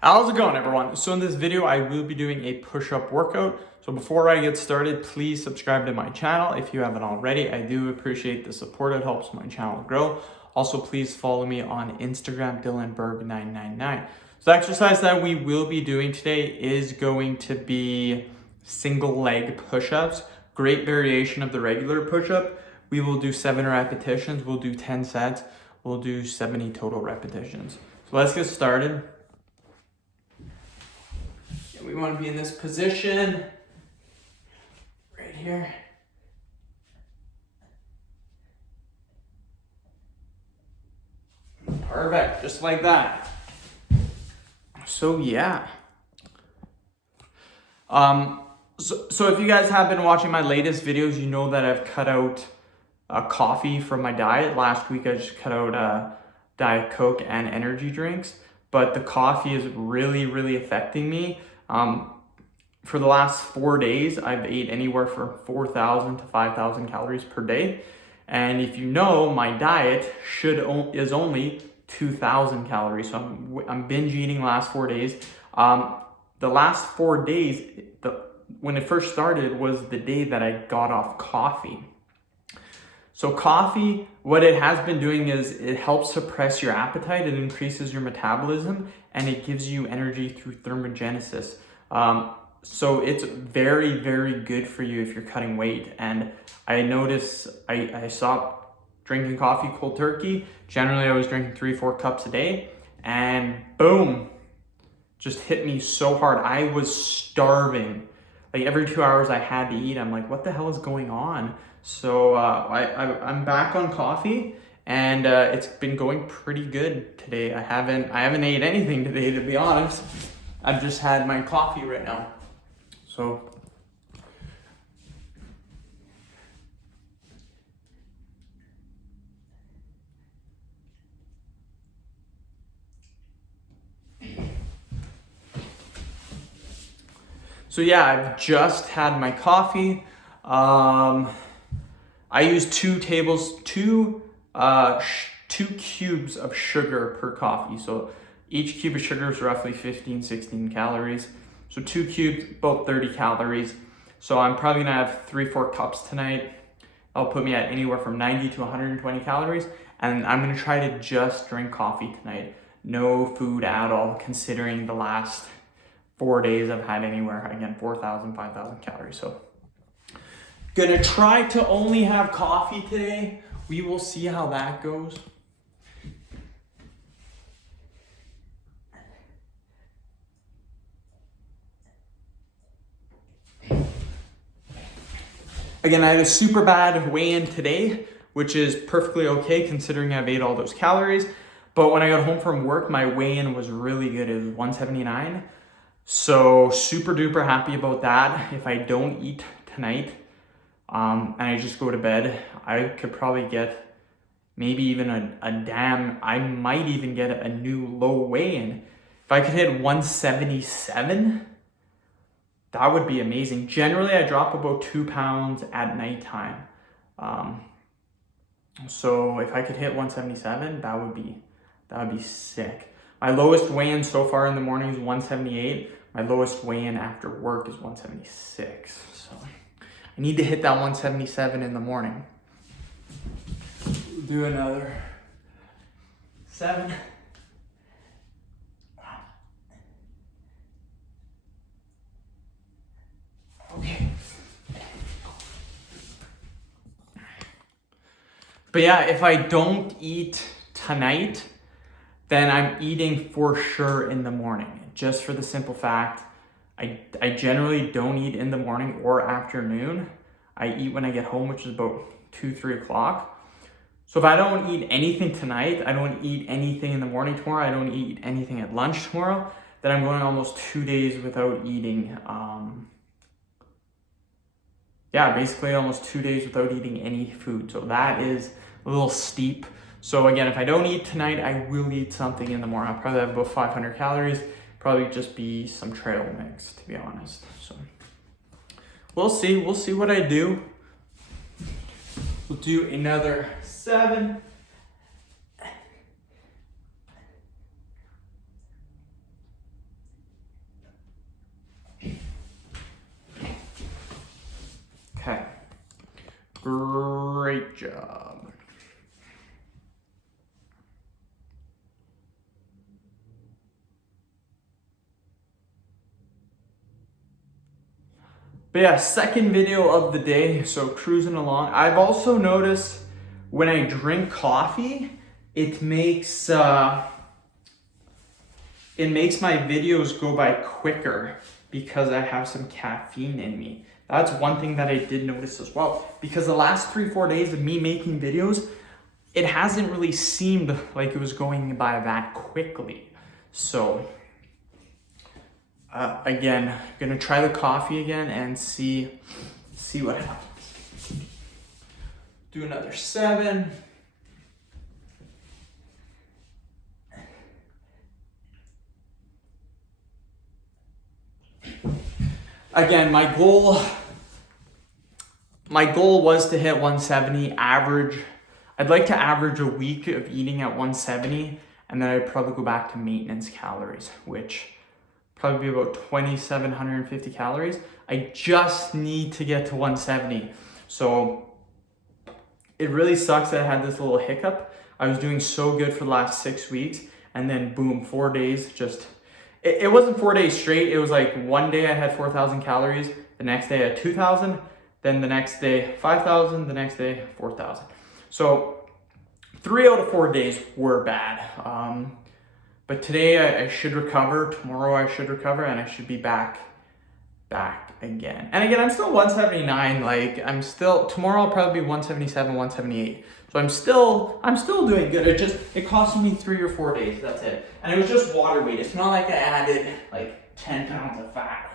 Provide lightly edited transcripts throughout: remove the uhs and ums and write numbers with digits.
How's it going, everyone? So in this video, I will be doing a push-up workout. So before I get started, please subscribe to my channel if you haven't already. I do appreciate the support. It helps my channel grow. Also, please follow me on Instagram, DylanBerg999. So the exercise that we will be doing today is going to be single leg push-ups. Great variation of the regular push-up. We will do 7 repetitions. We'll do 10 sets. We'll do 70 total repetitions. So let's get started. We want to be in this position right here. Perfect, just like that. So yeah. So if you guys have been watching my latest videos, you know that I've cut out coffee from my diet. Last week I just cut out Diet Coke and energy drinks, but the coffee is really affecting me. For the last 4 days, I've ate anywhere from 4,000 to 5,000 calories per day. And if you know, my diet is only 2,000 calories. So I'm binge eating the last 4 days. The last 4 days, when it first started was the day that I got off coffee. So coffee, what it has been doing is it helps suppress your appetite, it increases your metabolism, and it gives you energy through thermogenesis. So it's very good for you if you're cutting weight. And I noticed I stopped drinking coffee cold turkey. Generally, I was drinking 3-4 cups a day, and boom, just hit me so hard. I was starving. Like every 2 hours I had to eat. I'm like, what the hell is going on? So I'm back on coffee, and it's been going pretty good today. I haven't ate anything today, to be honest. I've just had my coffee right now. So yeah, I've just had my coffee. I use two cubes of sugar per coffee. So each cube of sugar is roughly 15-16 calories. So 2 cubes, about 30 calories. So I'm probably gonna have 3-4 cups tonight. That'll put me at anywhere from 90 to 120 calories. And I'm gonna try to just drink coffee tonight. No food at all, considering the last 4 days I've had anywhere, again, 4,000, 5,000 calories. So gonna try to only have coffee today. We will see how that goes. Again, I had a super bad weigh-in today, which is perfectly okay considering I've ate all those calories. But when I got home from work, my weigh-in was really good. It was 179. So super duper happy about that. If I don't eat tonight, and I just go to bed, I could probably get maybe even I might even get a new low weigh-in. If I could hit 177, that would be amazing. Generally, I drop about 2 pounds at nighttime. So if I could hit 177, that would be sick. My lowest weigh-in so far in the morning is 178. My lowest weigh-in after work is 176. So I need to hit that 177 in the morning. We'll do another 7. Okay. But yeah, if I don't eat tonight, then I'm eating for sure in the morning. Just for the simple fact, I generally don't eat in the morning or afternoon. I eat when I get home, which is about 2-3 o'clock. So if I don't eat anything tonight, I don't eat anything in the morning tomorrow, I don't eat anything at lunch tomorrow, then I'm going almost 2 days without eating. Basically almost 2 days without eating any food. So that is a little steep. So again, if I don't eat tonight, I will eat something in the morning. I'll probably have about 500 calories. Probably just be some trail mix, to be honest. So we'll see what I do. We'll do another 7. Great job. But yeah, second video of the day, so cruising along. I've also noticed when I drink coffee, it makes my videos go by quicker because I have some caffeine in me. That's one thing that I did notice as well, because the last 3-4 days of me making videos, it hasn't really seemed like it was going by that quickly. So again, gonna try the coffee again and see what happens. Do another 7. Again, my goal was to hit 170 average. I'd like to average a week of eating at 170, and then I'd probably go back to maintenance calories, which probably be about 2,750 calories. I just need to get to 170. So it really sucks that I had this little hiccup. I was doing so good for the last 6 weeks, and then boom, 4 days just, it wasn't 4 days straight. It was like one day I had 4,000 calories, the next day I had 2,000, then the next day 5,000, the next day 4,000. So 3 out of 4 days were bad. But today I should recover, tomorrow I should recover, and I should be back again. And again, I'm still 179, like tomorrow I'll probably be 177, 178. So I'm still doing good. It cost me 3 or 4 days, that's it. And it was just water weight. It's not like I added like 10 pounds of fat.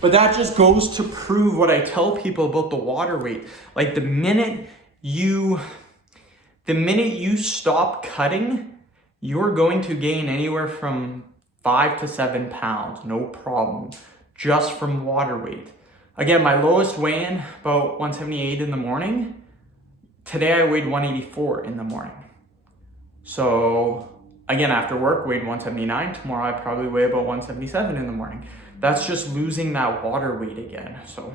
But that just goes to prove what I tell people about the water weight. Like the minute you stop cutting, you're going to gain anywhere from 5 to 7 pounds, no problem, just from water weight. Again, my lowest weigh-in, about 178 in the morning. Today I weighed 184 in the morning. So again, after work, weighed 179. Tomorrow I probably weigh about 177 in the morning. That's just losing that water weight again. So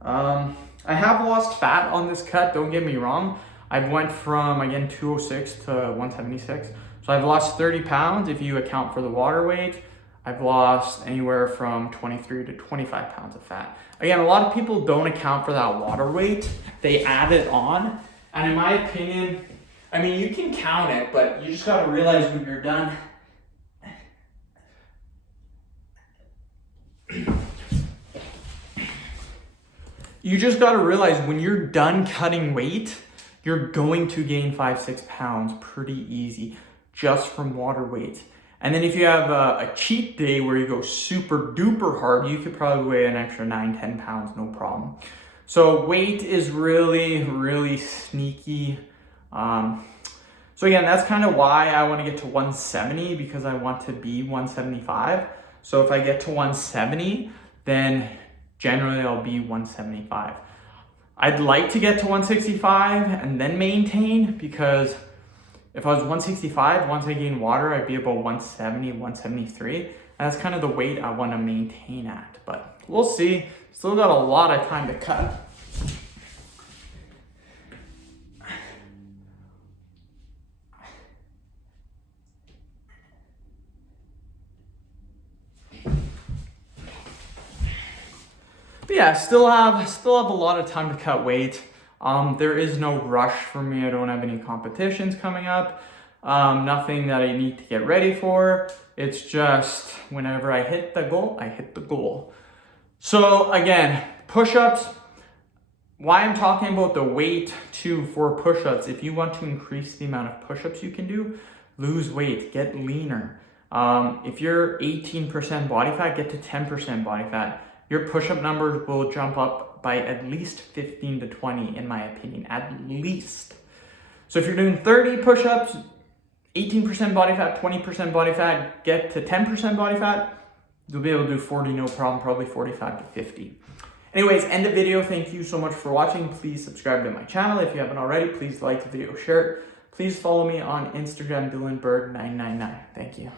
I have lost fat on this cut, don't get me wrong. I've went from, again, 206 to 176. So I've lost 30 pounds if you account for the water weight. I've lost anywhere from 23 to 25 pounds of fat. Again, a lot of people don't account for that water weight. They add it on. And in my opinion, I mean, you can count it, but you just gotta realize when you're done. You just gotta realize when you're done cutting weight, you're going to gain 5-6 pounds pretty easy just from water weight. And then if you have a cheat day where you go super duper hard, you could probably weigh an extra 9-10 pounds, no problem. So weight is really, really sneaky. So again, that's kind of why I want to get to 170, because I want to be 175. So if I get to 170, then generally I'll be 175. I'd like to get to 165 and then maintain, because if I was 165, once I gain water, I'd be about 170, 173. And that's kind of the weight I want to maintain at. But we'll see. Still got a lot of time to cut. But yeah, still have a lot of time to cut weight. There is no rush for me. I don't have any competitions coming up. Nothing that I need to get ready for. It's just whenever I hit the goal, I hit the goal. So again, push-ups. Why I'm talking about the weight too for push-ups, if you want to increase the amount of push-ups you can do, lose weight, get leaner. If you're 18% body fat, get to 10% body fat. Your push-up numbers will jump up by at least 15 to 20, in my opinion, at least. So if you're doing 30 push-ups, 18% body fat, 20% body fat, get to 10% body fat, you'll be able to do 40, no problem, probably 45 to 50. Anyways, end the video. Thank you so much for watching. Please subscribe to my channel. If you haven't already, please like the video, share it. Please follow me on Instagram, DylanBird999. Thank you.